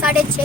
6500